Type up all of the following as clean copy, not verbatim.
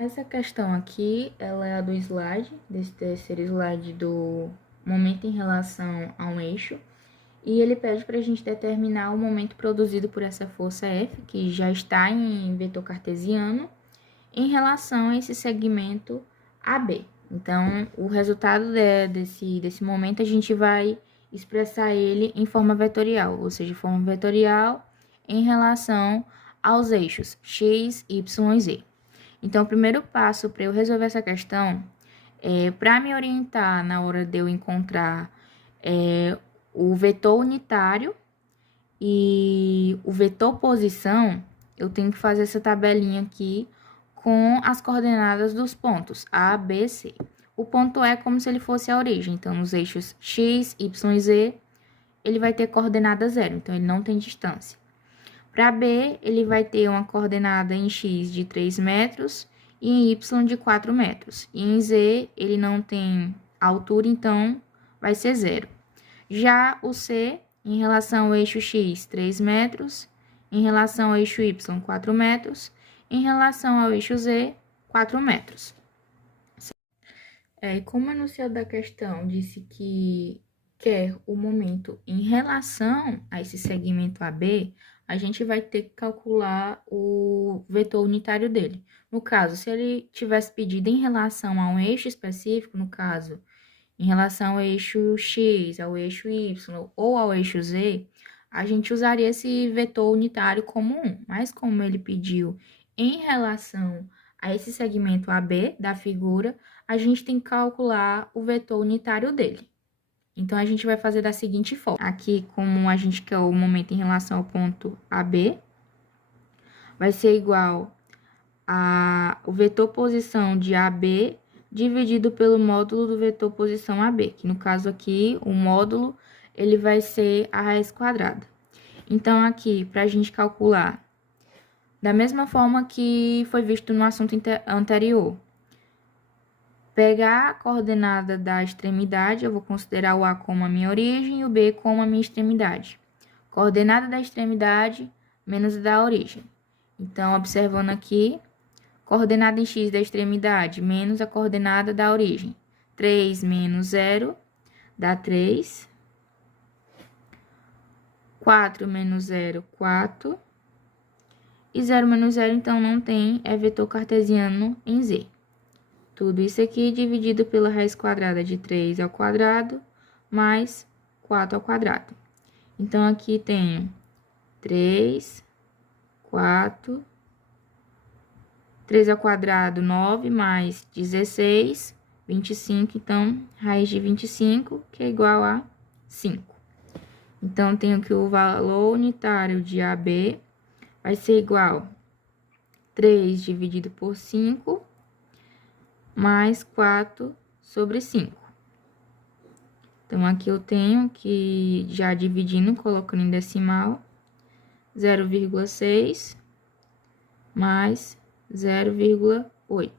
Essa questão aqui, ela é a do slide, desse terceiro slide do momento em relação a um eixo. E ele pede para a gente determinar o momento produzido por essa força F, que já está em vetor cartesiano, em relação a esse segmento AB. Então, o resultado desse momento, a gente vai expressar ele em forma vetorial, ou seja, forma vetorial em relação aos eixos x, y e z. Então, o primeiro passo para eu resolver essa questão é para me orientar na hora de eu encontrar o vetor unitário e o vetor posição, eu tenho que fazer essa tabelinha aqui com as coordenadas dos pontos A, B, C. O ponto é como se ele fosse a origem, então nos eixos x, y e z, ele vai ter coordenada zero, então ele não tem distância. Para B, ele vai ter uma coordenada em x de 3 metros e em y de 4 metros. E em z, ele não tem altura, então vai ser zero. Já o C, em relação ao eixo x, 3 metros, em relação ao eixo y, 4 metros, em relação ao eixo z, 4 metros. Como o enunciado da questão disse que quer o momento em relação a esse segmento AB, a gente vai ter que calcular o vetor unitário dele. No caso, se ele tivesse pedido em relação a um eixo específico, no caso, em relação ao eixo X, ao eixo Y ou ao eixo Z, a gente usaria esse vetor unitário como 1. Mas como ele pediu em relação a esse segmento AB da figura, a gente tem que calcular o vetor unitário dele. Então, a gente vai fazer da seguinte forma. Aqui, como a gente quer o momento em relação ao ponto AB, vai ser igual o vetor posição de AB dividido pelo módulo do vetor posição AB, que no caso aqui, o módulo, ele vai ser a raiz quadrada. Então, aqui, para a gente calcular, da mesma forma que foi visto no assunto anterior, pegar a coordenada da extremidade, eu vou considerar o A como a minha origem e o B como a minha extremidade. Coordenada da extremidade menos da origem. Então, observando aqui, coordenada em x da extremidade menos a coordenada da origem. 3 menos 0 dá 3. 4 menos 0, 4. E 0 menos 0, então, não tem, é vetor cartesiano em z. Tudo isso aqui dividido pela raiz quadrada de 3 ao quadrado, mais 4 ao quadrado. Então, aqui tenho 3, 4, 3 ao quadrado, 9, mais 16, 25. Então, raiz de 25, que é igual a 5. Então, tenho que o valor unitário de AB vai ser igual a 3 dividido por 5, mais 4 sobre 5. Então, aqui eu tenho que, já dividindo, colocando em decimal, 0,6 mais 0,8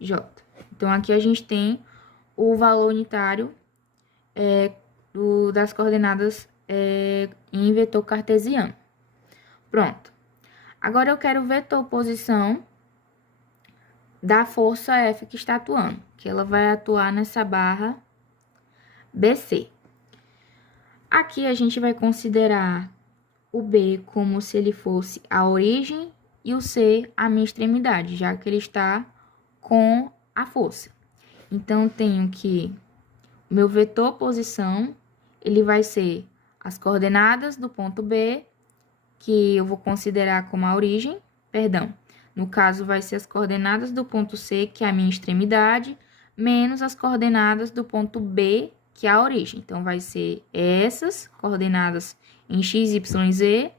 J. Então, aqui a gente tem o valor unitário das coordenadas em vetor cartesiano. Pronto. Agora, eu quero o vetor posição da força F que está atuando, que ela vai atuar nessa barra BC. Aqui a gente vai considerar o B como se ele fosse a origem e o C a minha extremidade, já que ele está com a força. Então, tenho que o meu vetor posição, ele vai ser as coordenadas do ponto B, que eu vou considerar como a origem, perdão, no caso vai ser as coordenadas do ponto C, que é a minha extremidade, menos as coordenadas do ponto B, que é a origem. Então, vai ser essas coordenadas em x, y e z,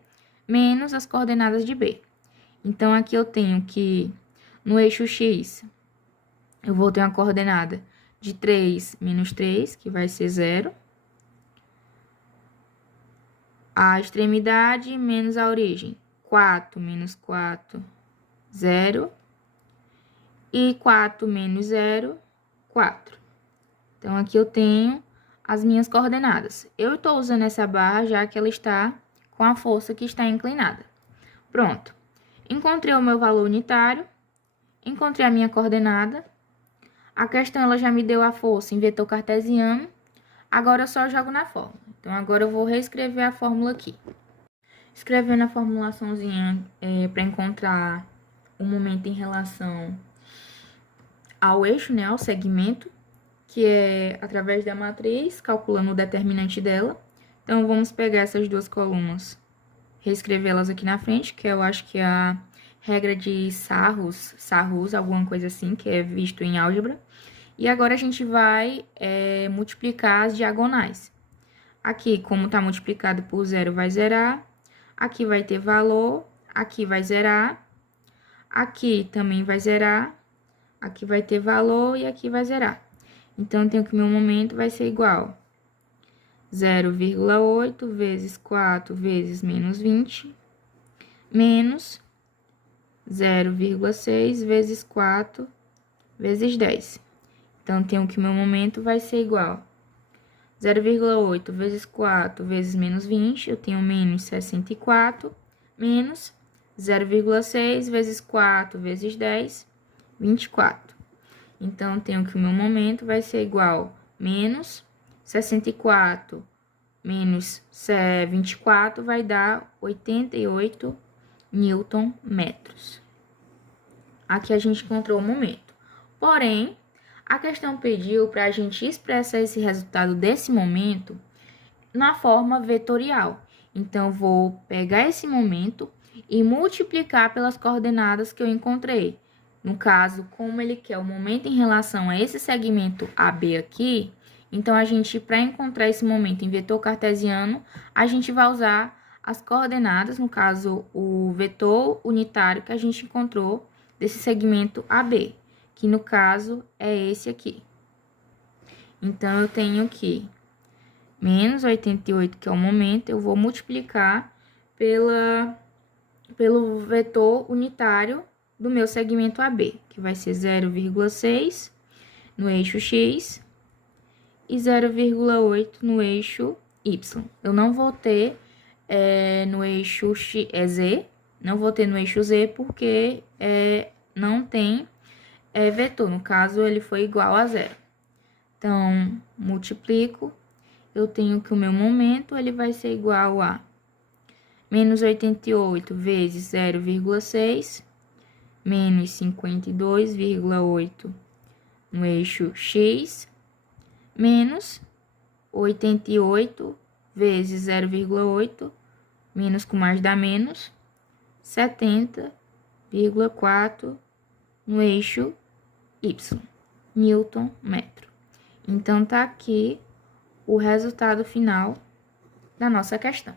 menos as coordenadas de B. Então, aqui eu tenho que, no eixo x, eu vou ter uma coordenada de 3 menos 3, que vai ser 0. A extremidade menos a origem, 4 menos 4, 0. E 4 menos 0, 4. Então, aqui eu tenho as minhas coordenadas. Eu estou usando essa barra já que ela está com a força que está inclinada. Pronto. Encontrei o meu valor unitário Encontrei a minha coordenada. A questão, ela já me deu a força em vetor cartesiano. Agora eu só jogo na fórmula. Então, agora eu vou reescrever a fórmula aqui. Escrevendo a formulaçãozinha para encontrar o momento em relação ao eixo, né, ao segmento, que é através da matriz, calculando o determinante dela. Então, vamos pegar essas duas colunas, reescrevê-las aqui na frente, que eu acho que é a regra de Sarrus, alguma coisa assim, que é visto em álgebra. E agora a gente vai multiplicar as diagonais. Aqui, como está multiplicado por zero, vai zerar. Aqui vai ter valor, aqui vai zerar. Aqui também vai zerar. Aqui vai ter valor e aqui vai zerar. Então, eu tenho que meu momento vai ser igual 0,8 vezes 4 vezes menos 20, menos 0,6 vezes 4 vezes 10. Então, eu tenho que meu momento vai ser igual 0,8 vezes 4 vezes menos 20, eu tenho menos 64, menos 0,6 vezes 4 vezes 10, 24. Então, eu tenho que o meu momento vai ser igual menos 64 menos 24 vai dar 88 Newton metros. Aqui a gente encontrou o momento. Porém, a questão pediu para a gente expressar esse resultado desse momento na forma vetorial. Então, eu vou pegar esse momento e multiplicar pelas coordenadas que eu encontrei. No caso, como ele quer o momento em relação a esse segmento AB aqui, então, a gente, para encontrar esse momento em vetor cartesiano, a gente vai usar as coordenadas, no caso, o vetor unitário que a gente encontrou desse segmento AB, que no caso é esse aqui. Então, eu tenho que menos 88, que é o momento, eu vou multiplicar pelo vetor unitário do meu segmento AB, que vai ser 0,6 no eixo X e 0,8 no eixo Y. Eu não vou ter no eixo Z, não vou ter no eixo Z porque não tem vetor, no caso ele foi igual a zero. Então, multiplico, eu tenho que o meu momento ele vai ser igual a menos 88 vezes 0,6, menos 52,8 no eixo X, menos 88 vezes 0,8, menos com mais dá menos, 70,4 no eixo Y, Newton metro. Então, tá aqui o resultado final da nossa questão.